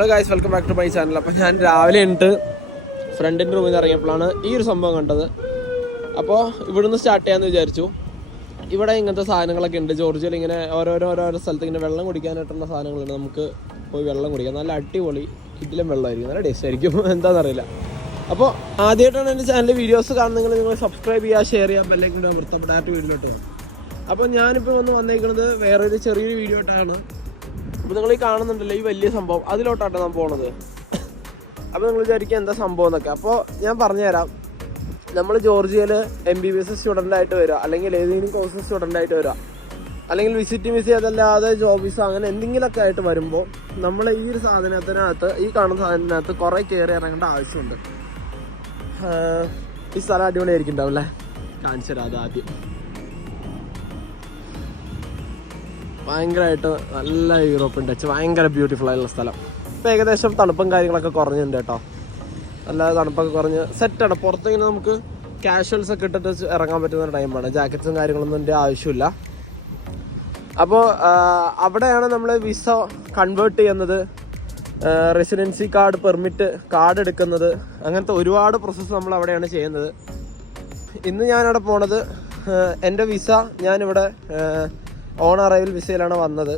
Hello guys, welcome back to my channel. അപ്പോൾ ഞാൻ രാവിലെ ഫ്രണ്ടിൻ്റെ റൂമിൽ നിന്ന് ഇറങ്ങിയപ്പോഴാണ് ഈ ഒരു സംഭവം കണ്ടത്. അപ്പോൾ ഇവിടുന്ന് സ്റ്റാർട്ട് ചെയ്യാമെന്ന് വിചാരിച്ചു. ഇവിടെ ഇങ്ങനത്തെ സാധനങ്ങളൊക്കെ ഉണ്ട്. ജോർജിയയിൽ ഇങ്ങനെ ഓരോരോ സ്ഥലത്ത് ഇങ്ങനെ വെള്ളം കുടിക്കാനായിട്ടുള്ള സാധനങ്ങളുണ്ട്. നമുക്ക് പോയി വെള്ളം കുടിക്കാം. നല്ല അടിപൊളി ഇതിലും വെള്ളമായിരിക്കും, നല്ല ടേസ്റ്റ് ആയിരിക്കും. എന്താണെന്നറിയില്ല. അപ്പോൾ ആദ്യമായിട്ടാണ് എൻ്റെ ചാനലിൽ വീഡിയോസ് കാണുന്നെങ്കിൽ നിങ്ങൾ സബ്സ്ക്രൈബ് ചെയ്യുക, ഷെയർ ചെയ്യുക, ബെല്ലൈക്കൻ അമർത്താം. ഡയറക്റ്റ് വീഡിയോയിലോട്ട് പോകും. അപ്പോൾ ഞാനിപ്പോൾ വന്നേക്കുന്നത് വേറൊരു ചെറിയൊരു വീഡിയോ ആയിട്ടാണ്. അപ്പോൾ നിങ്ങൾ ഈ കാണുന്നുണ്ടല്ലോ ഈ വലിയ സംഭവം, അതിലോട്ടാണ് ഞാൻ പോണത്. അപ്പോൾ നിങ്ങൾ വിചാരിക്കുക എന്താ സംഭവം എന്നൊക്കെ. അപ്പോൾ ഞാൻ പറഞ്ഞുതരാം. നമ്മൾ ജോർജിയയിൽ MBBS സ്റ്റുഡൻ്റ് ആയിട്ട് വരിക, അല്ലെങ്കിൽ ഏതെങ്കിലും കോഴ്സ് സ്റ്റുഡൻ്റ് ആയിട്ട് വരിക, അല്ലെങ്കിൽ വിസിറ്റ് വിസ അതല്ലാതെ ജോബ് വിസ അങ്ങനെ എന്തെങ്കിലുമൊക്കെ ആയിട്ട് വരുമ്പോൾ നമ്മൾ ഈ ഒരു സാധനത്തിനകത്ത്, ഈ കാണുന്ന സാധനത്തിനകത്ത് കുറേ കയറി ഇറങ്ങേണ്ട ആവശ്യമുണ്ട്. ഈ സ്ഥലം അടിപൊളിയായിരിക്കും ഉണ്ടാവും അല്ലേ? കാണിച്ചു തരാം. അത് ആദ്യം ഭയങ്കരമായിട്ട് നല്ല യൂറോപ്യൻ ടച്ച്, ഭയങ്കര ബ്യൂട്ടിഫുൾ ആയിട്ടുള്ള സ്ഥലം. ഇപ്പം ഏകദേശം തണുപ്പും കാര്യങ്ങളൊക്കെ കുറഞ്ഞിട്ടുണ്ട് കേട്ടോ. നല്ല തണുപ്പൊക്കെ കുറഞ്ഞ് സെറ്റാണ്. പുറത്തിങ്ങനെ നമുക്ക് കാഷ്വൽസ് ഒക്കെ ഇട്ടിട്ട് ഇറങ്ങാൻ പറ്റുന്ന ടൈമാണ്. ജാക്കറ്റ്സും കാര്യങ്ങളൊന്നും എൻ്റെ ആവശ്യമില്ല. അപ്പോൾ അവിടെയാണ് നമ്മൾ വിസ കൺവേർട്ട് ചെയ്യുന്നത്, റെസിഡൻസി കാർഡ്, പെർമിറ്റ് കാർഡ് എടുക്കുന്നത്, അങ്ങനത്തെ ഒരുപാട് പ്രോസസ്സ് നമ്മൾ അവിടെയാണ് ചെയ്യുന്നത്. ഇന്ന് ഞാനവിടെ പോണത്, എൻ്റെ വിസ ഞാനിവിടെ ഓൺ അറൈവൽ വിസയിലാണ് വന്നത്.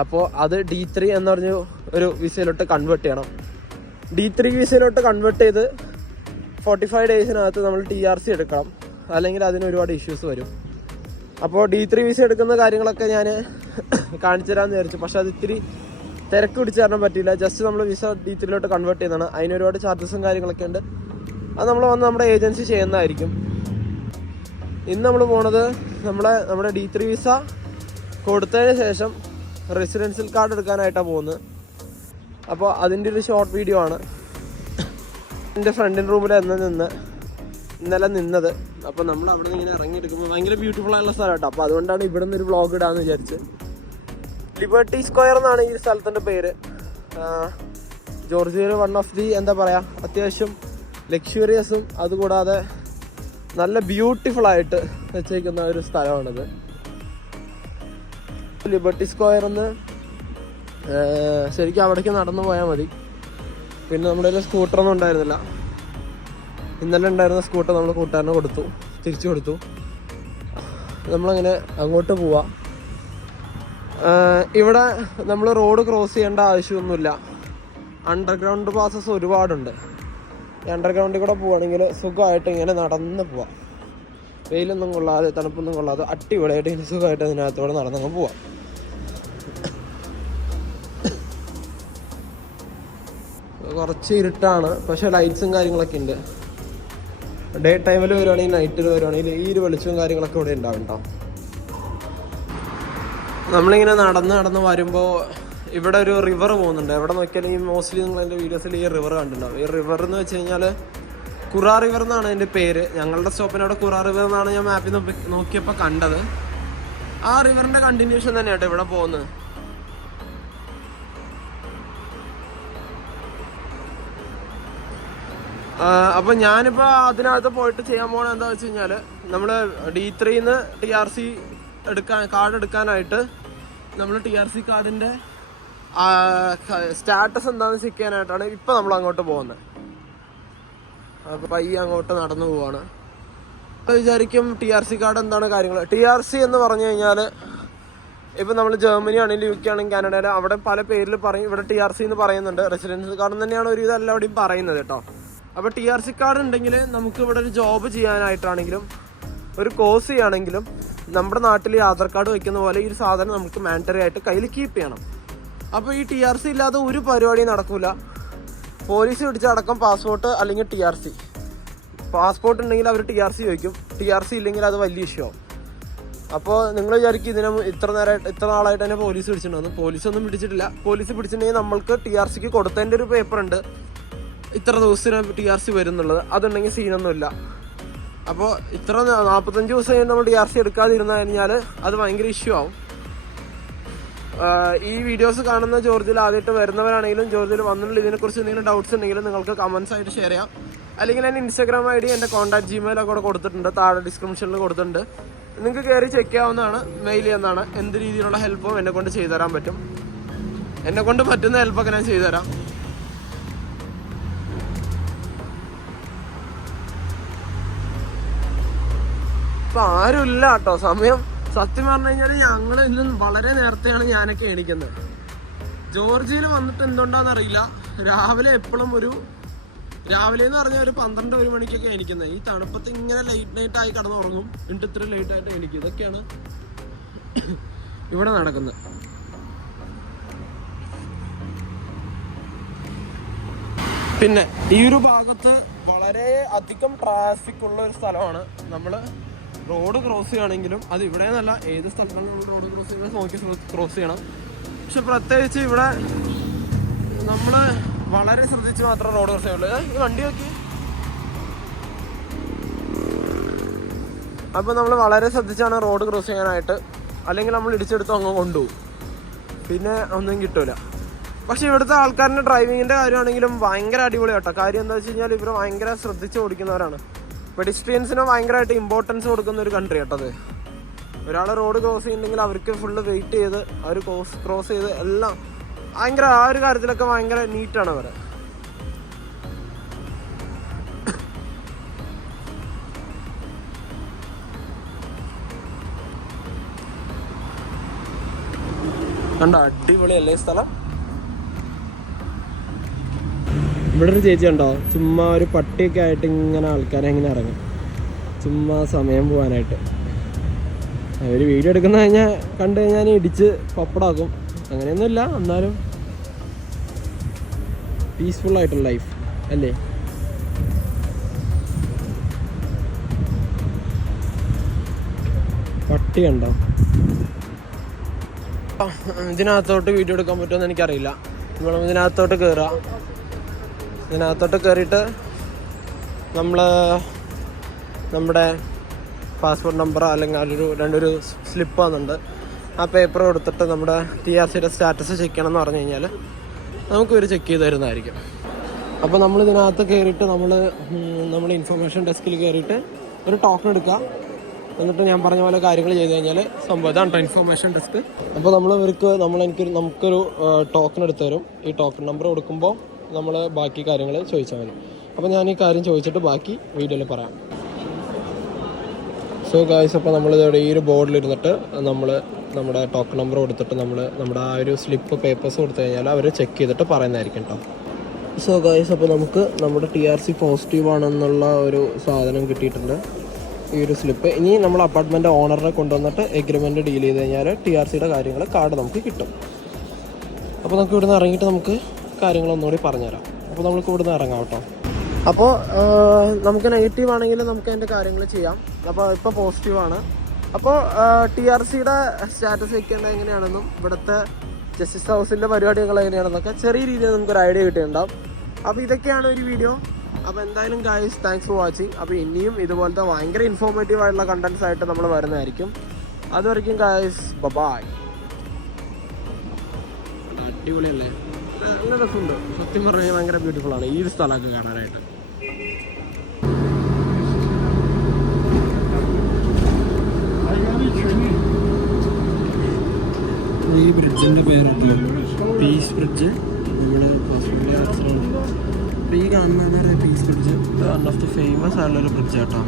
അപ്പോൾ അത് D3 എന്ന് പറഞ്ഞ ഒരു വിസയിലോട്ട് കൺവേർട്ട് ചെയ്യണം. D3 വിസയിലോട്ട് കൺവേർട്ട് ചെയ്ത് 45 ഡേയ്സിനകത്ത് നമ്മൾ TRC എടുക്കണം, അല്ലെങ്കിൽ അതിന് ഒരുപാട് ഇഷ്യൂസ് വരും. അപ്പോൾ D3 വിസ എടുക്കുന്ന കാര്യങ്ങളൊക്കെ ഞാൻ കാണിച്ചു തരാമെന്ന് വിചാരിച്ചു. പക്ഷെ അത് ഇത്തിരി തിരക്ക് പിടിച്ച് തരാൻ പറ്റില്ല. ജസ്റ്റ് നമ്മൾ വിസ D3ലോട്ട് കൺവേർട്ട് ചെയ്യുന്നതാണ്. അതിന് ഒരുപാട് ചാർജസും കാര്യങ്ങളൊക്കെ ഉണ്ട്. അത് നമ്മൾ വന്ന് നമ്മുടെ ഏജൻസി ചെയ്യുന്നതായിരിക്കും. ഇന്ന് നമ്മൾ പോണത് നമ്മുടെ D3 വിസ കൊടുത്തതിന് ശേഷം റെസിഡൻഷ്യൽ കാർഡ് എടുക്കാനായിട്ടാണ് പോകുന്നത്. അപ്പോൾ അതിൻ്റെ ഒരു ഷോർട്ട് വീഡിയോ ആണ്. എൻ്റെ ഫ്രണ്ടിൻ്റെ റൂമിൽ ഇന്നലെ നിന്നത്. അപ്പോൾ നമ്മൾ അവിടെ നിന്ന് ഇങ്ങനെ ഇറങ്ങിയെടുക്കുമ്പോൾ ഭയങ്കര ബ്യൂട്ടിഫുൾ ആയിട്ടുള്ള സ്ഥലം കേട്ടോ. അപ്പോൾ അതുകൊണ്ടാണ് ഇവിടെ നിന്നൊരു വ്ളോഗ് ഇടാമെന്ന് വിചാരിച്ച്. ലിബർട്ടി സ്ക്വയർ എന്നാണ് ഈ സ്ഥലത്തിൻ്റെ പേര്. ജോർജിയയിൽ വൺ ഓഫ് ദി എന്താ പറയുക, അത്യാവശ്യം ലക്ഷറിയസും അതുകൂടാതെ നല്ല ബ്യൂട്ടിഫുൾ ആയിട്ട് വെച്ചേക്കുന്ന ഒരു സ്ഥലമാണിത്. ലിബർട്ടി സ്ക്വയറിന്ന് ശരിക്കും അവിടേക്ക് നടന്നു പോയാൽ മതി. പിന്നെ നമ്മുടെ കയ്യിൽ സ്കൂട്ടറൊന്നും ഉണ്ടായിരുന്നില്ല. ഇന്നലെ ഉണ്ടായിരുന്ന സ്കൂട്ടർ നമ്മൾ കൂട്ടുകാരനെ തിരിച്ചു കൊടുത്തു. നമ്മളങ്ങനെ അങ്ങോട്ട് പോവാം. ഇവിടെ നമ്മൾ റോഡ് ക്രോസ് ചെയ്യേണ്ട ആവശ്യമൊന്നുമില്ല. അണ്ടർഗ്രൗണ്ട് പാസസ് ഒരുപാടുണ്ട്. ഈ അണ്ടർഗ്രൗണ്ടിൽ കൂടെ പോവുകയാണെങ്കിൽ സുഖമായിട്ട് ഇങ്ങനെ നടന്ന് പോവാം. വെയിലൊന്നും കൊള്ളാതെ തണുപ്പൊന്നും കൊള്ളാതെ അടിപൊളിയായിട്ട് ഇങ്ങനെ സുഖമായിട്ട് അതിനകത്തോടെ നടന്നങ്ങ് പോവാം. കുറച്ച് ഇരുട്ടാണ്, പക്ഷെ ലൈറ്റ്സും കാര്യങ്ങളൊക്കെ ഉണ്ട്. ഡേ ടൈമിൽ വരുവാണെങ്കിൽ, നൈറ്റിൽ വരുവാണെങ്കിൽ ഈ ഒരു വെളിച്ചവും കാര്യങ്ങളൊക്കെ ഇവിടെ ഉണ്ടാവും കേട്ടോ. നമ്മളിങ്ങനെ നടന്ന് വരുമ്പോൾ ഇവിടെ ഒരു റിവർ പോകുന്നുണ്ട്. എവിടെ നോക്കിയാലും ഈ മോസ്റ്റ്ലി നിങ്ങൾ എൻ്റെ വീഡിയോസിൽ ഈ റിവർ കണ്ടിട്ടുണ്ടാവും. ഈ റിവർ എന്ന് വെച്ച് കഴിഞ്ഞാൽ കുറാ റിവർ എന്നാണ് അതിൻ്റെ പേര്. ഞങ്ങളുടെ സ്റ്റോപ്പിനവിടെ കുറാ റിവർ എന്നാണ് ഞാൻ മാപ്പിൽ നോക്കിയപ്പോൾ കണ്ടത്. ആ റിവറിൻ്റെ കണ്ടിന്യൂഷൻ തന്നെയാണ് കേട്ടോ ഇവിടെ പോകുന്നത്. അപ്പോൾ ഞാനിപ്പോൾ അതിനകത്ത് പോയിട്ട് ചെയ്യാൻ പോകണത് എന്താ വെച്ച് കഴിഞ്ഞാൽ, നമ്മൾ D3ന്ന് TRC കാർഡ് എടുക്കാനായിട്ട് നമ്മൾ TRC കാർഡിൻ്റെ സ്റ്റാറ്റസ് എന്താണെന്ന് ചെക്ക് ചെയ്യാനായിട്ടാണ് ഇപ്പം നമ്മൾ അങ്ങോട്ട് പോകുന്നത്. അപ്പോൾ പയ്യെ അങ്ങോട്ട് നടന്നു പോവാണ്. അപ്പോൾ വിചാരിക്കും TRC കാർഡ് എന്താണ് കാര്യങ്ങൾ. TRC എന്ന് പറഞ്ഞു കഴിഞ്ഞാൽ ഇപ്പം നമ്മൾ ജർമ്മനി ആണെങ്കിലും UK ആണെങ്കിലും കാനഡയിൽ അവിടെ പല പേരിൽ പറയും. ഇവിടെ TRC എന്ന് പറയുന്നുണ്ട്. റെസിഡൻഷ്യൽ കാർഡ് തന്നെയാണ് ഒരുവിധം എല്ലാവരുടെയും പറയുന്നത് കേട്ടോ. അപ്പോൾ TRC കാർഡ് ഉണ്ടെങ്കിൽ നമുക്ക് ഇവിടെ ഒരു ജോബ് ചെയ്യാനായിട്ടാണെങ്കിലും ഒരു കോഴ്സ് ചെയ്യുകയാണെങ്കിലും നമ്മുടെ നാട്ടിൽ ഈ ആധാർ കാർഡ് വയ്ക്കുന്ന പോലെ ഈ ഒരു സാധനം നമുക്ക് മാൻഡറ്ററി ആയിട്ട് കയ്യിൽ കീപ്പ് ചെയ്യണം. അപ്പോൾ ഈ TRC ഇല്ലാതെ ഒരു പരിപാടിയും നടക്കില്ല. പോലീസ് പിടിച്ചടക്കം പാസ്പോർട്ട് അല്ലെങ്കിൽ TRC. പാസ്പോർട്ട് ഉണ്ടെങ്കിൽ അവർ TRC ചോദിക്കും. TRC ഇല്ലെങ്കിൽ അത് വലിയ ഇഷ്യൂ ആവും. അപ്പോൾ നിങ്ങൾ വിചാരിക്കും ഇത്ര നാളായിട്ട് തന്നെ പോലീസ് പിടിച്ചിട്ടുണ്ടെന്ന്. പോലീസൊന്നും പിടിച്ചിട്ടില്ല. പോലീസ് പിടിച്ചിട്ടുണ്ടെങ്കിൽ നമ്മൾക്ക് TRCക്ക് കൊടുത്തതിൻ്റെ ഒരു പേപ്പർ ഉണ്ട്, ഇത്ര ദിവസത്തിന് TRC വരുന്നുള്ളത്. അതുണ്ടെങ്കിൽ സീനൊന്നുമില്ല. അപ്പോൾ ഇത്ര 45 ദിവസം കഴിഞ്ഞ് നമ്മൾ TRC എടുക്കാതിരുന്നു കഴിഞ്ഞാൽ അത് ഭയങ്കര ഇഷ്യൂ ആവും. ഈ വീഡിയോസ് കാണുന്ന ജോർജിയയിൽ ആദ്യമായിട്ട് വരുന്നവരാണെങ്കിലും ജോർജിയയിൽ വന്നിട്ടുള്ള ഇതിനെക്കുറിച്ച് എന്തെങ്കിലും ഡൗട്ട്സ് ഉണ്ടെങ്കിലും നിങ്ങൾക്ക് കമൻസ് ആയിട്ട് ഷെയർ ചെയ്യാം. അല്ലെങ്കിൽ എൻ്റെ Instagram ID, എൻ്റെ കോൺടാക്ട് Gmail ഒക്കെ കൊടുത്തിട്ടുണ്ട്, താഴെ ഡിസ്ക്രിപ്ഷനിൽ കൊടുത്തിട്ടുണ്ട്. നിങ്ങൾക്ക് കയറി ചെക്ക് ചെയ്യാവുന്നതാണ്, മെയിൽ ചെയ്യുന്നതാണ്. എന്ത് രീതിയിലുള്ള ഹെൽപ്പും എന്നെ കൊണ്ട് ചെയ്തു തരാൻ പറ്റും. എന്നെ കൊണ്ട് പറ്റുന്ന ഹെൽപ്പൊക്കെ ഞാൻ ചെയ്തുതരാം. ഇപ്പൊ ആരും ഇല്ല കേട്ടോ. സമയം സത്യം പറഞ്ഞു കഴിഞ്ഞാൽ ഞങ്ങൾ ഇന്നും വളരെ നേരത്തെയാണ് ഞാനൊക്കെ എണീക്കുന്നത്. ജോർജിയയിൽ വന്നിട്ട് എന്തുകൊണ്ടാന്നറിയില്ല, രാവിലെ എപ്പോഴും രാവിലെ എന്ന് പറഞ്ഞാൽ ഒരു 12-1 മണിക്കൊക്കെ എണീക്കുന്നത്. ഈ തണുപ്പത്ത് ഇങ്ങനെ ലേറ്റ് നൈറ്റ് ആയി കിടന്നുറങ്ങും, എന്നിട്ട് ഇത്ര ലേറ്റ് ആയിട്ട് എണീക്കും. ഇതൊക്കെയാണ് ഇവിടെ നടക്കുന്നത്. പിന്നെ ഈ ഒരു ഭാഗത്ത് വളരെ അധികം ട്രാഫിക് ഉള്ള ഒരു സ്ഥലമാണ്. നമ്മൾ റോഡ് ക്രോസ് ചെയ്യുകയാണെങ്കിലും അത് ഇവിടെ നിന്നല്ല, ഏത് സ്ഥലത്താണ് റോഡ് ക്രോസ് ചെയ്യുന്നത് നോക്കി ക്രോസ് ചെയ്യണം. പക്ഷെ പ്രത്യേകിച്ച് ഇവിടെ നമ്മൾ വളരെ ശ്രദ്ധിച്ച് മാത്രം റോഡ് ക്രോസ് ചെയ്യുള്ളൂ. ഈ വണ്ടി നോക്കി. അപ്പോൾ നമ്മൾ വളരെ ശ്രദ്ധിച്ചാണ് റോഡ് ക്രോസ് ചെയ്യാനായിട്ട്, അല്ലെങ്കിൽ നമ്മൾ ഇടിച്ചെടുത്ത് അങ്ങ് കൊണ്ടുപോകും, പിന്നെ ഒന്നും കിട്ടൂല. പക്ഷെ ഇവിടുത്തെ ആൾക്കാരുടെ ഡ്രൈവിങ്ങിൻ്റെ കാര്യമാണെങ്കിലും ഭയങ്കര അടിപൊളിയാട്ടോ. കാര്യം എന്താ വെച്ച് കഴിഞ്ഞാൽ ഇവർ ഭയങ്കര ശ്രദ്ധിച്ച് ഓടിക്കുന്നവരാണ്. പെഡിസ്ട്രിയൻസിന് ഭയങ്കരമായിട്ട് ഇമ്പോർട്ടൻസ് കൊടുക്കുന്ന ഒരു കൺട്രി കേട്ടത്. ഒരാൾ റോഡ് ക്രോസ് ചെയ്യുന്നുണ്ടെങ്കിൽ അവർക്ക് ഫുള്ള് വെയിറ്റ് ചെയ്ത് അവർ ക്രോസ് ചെയ്ത് എല്ലാം ഭയങ്കര ആ ഒരു കാര്യത്തിലൊക്കെ ഭയങ്കര നീറ്റാണ് അവർ. കണ്ടോ അടിപൊളിയല്ലേ സ്ഥലം. ഇവിടെ ഒരു ചേച്ചി ഉണ്ടോ, ചുമ്മാ ഒരു പട്ടിയൊക്കെ ആയിട്ട് ഇങ്ങനെ ആൾക്കാരെ ഇങ്ങനെ ഇറങ്ങും, ചുമ്മാ സമയം പോകാനായിട്ട്. അവർ വീഡിയോ എടുക്കുന്ന കണ്ടു കഴിഞ്ഞാൽ ഇടിച്ച് പപ്പടാക്കും, അങ്ങനെയൊന്നുമില്ല. എന്നാലും പീസ്ഫുൾ ആയിട്ടുള്ള ലൈഫ് അല്ലേ. പട്ടി കണ്ടോ. ഇതിനകത്തോട്ട് വീഡിയോ എടുക്കാൻ പറ്റുമെന്ന് എനിക്കറിയില്ല. നമ്മൾ ഇതിനകത്തോട്ട് കയറുക. ഇതിനകത്തോട്ട് കയറിയിട്ട് നമ്മൾ നമ്മുടെ പാസ്പോർട്ട് നമ്പർ അല്ലെങ്കിൽ രണ്ടൊരു സ്ലിപ്പ് വന്നിട്ടുണ്ട്. ആ പേപ്പർ കൊടുത്തിട്ട് നമ്മുടെ TRCയുടെ സ്റ്റാറ്റസ് ചെക്ക് ചെയ്യണമെന്ന് പറഞ്ഞു കഴിഞ്ഞാൽ നമുക്കിവർ ചെക്ക് ചെയ്ത് തരുന്നതായിരിക്കും. അപ്പോൾ നമ്മൾ ഇതിനകത്ത് കയറിയിട്ട് നമ്മൾ ഇൻഫർമേഷൻ ഡെസ്കിൽ കയറിയിട്ട് ഒരു ടോക്കൺ എടുക്കുക. എന്നിട്ട് ഞാൻ പറഞ്ഞ പോലെ കാര്യങ്ങൾ ചെയ്ത് കഴിഞ്ഞാൽ സംഭവം ഇതാണ് ഇൻഫർമേഷൻ ഡെസ്ക്. അപ്പോൾ നമുക്കൊരു ടോക്കൺ എടുത്ത് തരും. ഈ ടോക്കൺ നമ്പർ കൊടുക്കുമ്പോൾ നമ്മൾ ബാക്കി കാര്യങ്ങൾ ചോദിച്ചാൽ മതി. അപ്പോൾ ഞാൻ ഈ കാര്യം ചോദിച്ചിട്ട് ബാക്കി വീഡിയോയിൽ പറയാം. സോ ഗായ്സ്, അപ്പോൾ നമ്മളിതോടെ ഈ ഒരു ബോർഡിലിരുന്നിട്ട് നമ്മുടെ ടോക്കൺ നമ്പർ കൊടുത്തിട്ട് നമ്മുടെ ആ ഒരു സ്ലിപ്പ് പേപ്പേഴ്സ് കൊടുത്തു കഴിഞ്ഞാൽ അവർ ചെക്ക് ചെയ്തിട്ട് പറയുന്നതായിരിക്കും കേട്ടോ. സോ ഗായ്സ്, അപ്പോൾ നമുക്ക് നമ്മുടെ TRC പോസിറ്റീവ് ആണെന്നുള്ള ഒരു സാധനം കിട്ടിയിട്ടുണ്ട്, ഈ ഒരു സ്ലിപ്പ്. ഇനി നമ്മൾ അപ്പാർട്ട്മെൻറ്റ് ഓണറിനെ കൊണ്ടുവന്നിട്ട് എഗ്രിമെൻറ്റ് ഡീൽ ചെയ്ത് കഴിഞ്ഞാൽ TRCയുടെ കാര്യങ്ങൾ കാർഡ് നമുക്ക് കിട്ടും. അപ്പോൾ നമുക്ക് ഇവിടുന്ന് ഇറങ്ങിയിട്ട് നമുക്ക് കാര്യങ്ങളൊന്നുകൂടി പറഞ്ഞുതരാം. അപ്പോൾ നമുക്ക് ഇവിടുന്ന് ഇറങ്ങാം കേട്ടോ. അപ്പോൾ നമുക്ക് നെഗറ്റീവ് ആണെങ്കിൽ നമുക്ക് അതിൻ്റെ കാര്യങ്ങൾ ചെയ്യാം. അപ്പോൾ ഇപ്പോൾ പോസിറ്റീവാണ്. അപ്പോൾ TRCയുടെ സ്റ്റാറ്റസ് വയ്ക്കേണ്ടത് എങ്ങനെയാണെന്നും ഇവിടുത്തെ ജസ്റ്റിസ് ഹൗസിൻ്റെ പരിപാടികൾ എങ്ങനെയാണെന്നൊക്കെ ചെറിയ രീതിയിൽ നമുക്കൊരു ഐഡിയ കിട്ടിയിട്ടുണ്ടാവും. അപ്പോൾ ഇതൊക്കെയാണ് ഒരു വീഡിയോ. അപ്പോൾ എന്തായാലും ഗായ്സ്, താങ്ക്സ് ഫോർ വാച്ചിങ്. അപ്പോൾ ഇനിയും ഇതുപോലത്തെ ഭയങ്കര ഇൻഫോർമേറ്റീവ് ആയിട്ടുള്ള കണ്ടൻസ് ആയിട്ട് നമ്മൾ വരുന്നതായിരിക്കും. അതുവരെയ്ക്കും ഗായ്സ്, ബൈ. അടിപൊളിയല്ലേ, നല്ല രസമുണ്ട്. സത്യം പറഞ്ഞാൽ ഭയങ്കര ബ്യൂട്ടിഫുൾ ആണ് ഈ ഒരു സ്ഥലമൊക്കെ കാണാനായിട്ട്. ഈ ബ്രിഡ്ജിൻ്റെ പേര് പീസ് ബ്രിഡ്ജ്. നമ്മുടെ ഹോസ്പിറ്റലിലെ ആക്സിഡൻറ്റ്. അപ്പോൾ ഈ കാണുന്നതാണ് Peace Bridge. One of the famous ആയിട്ടുള്ളൊരു ബ്രിഡ്ജ് കേട്ടോ.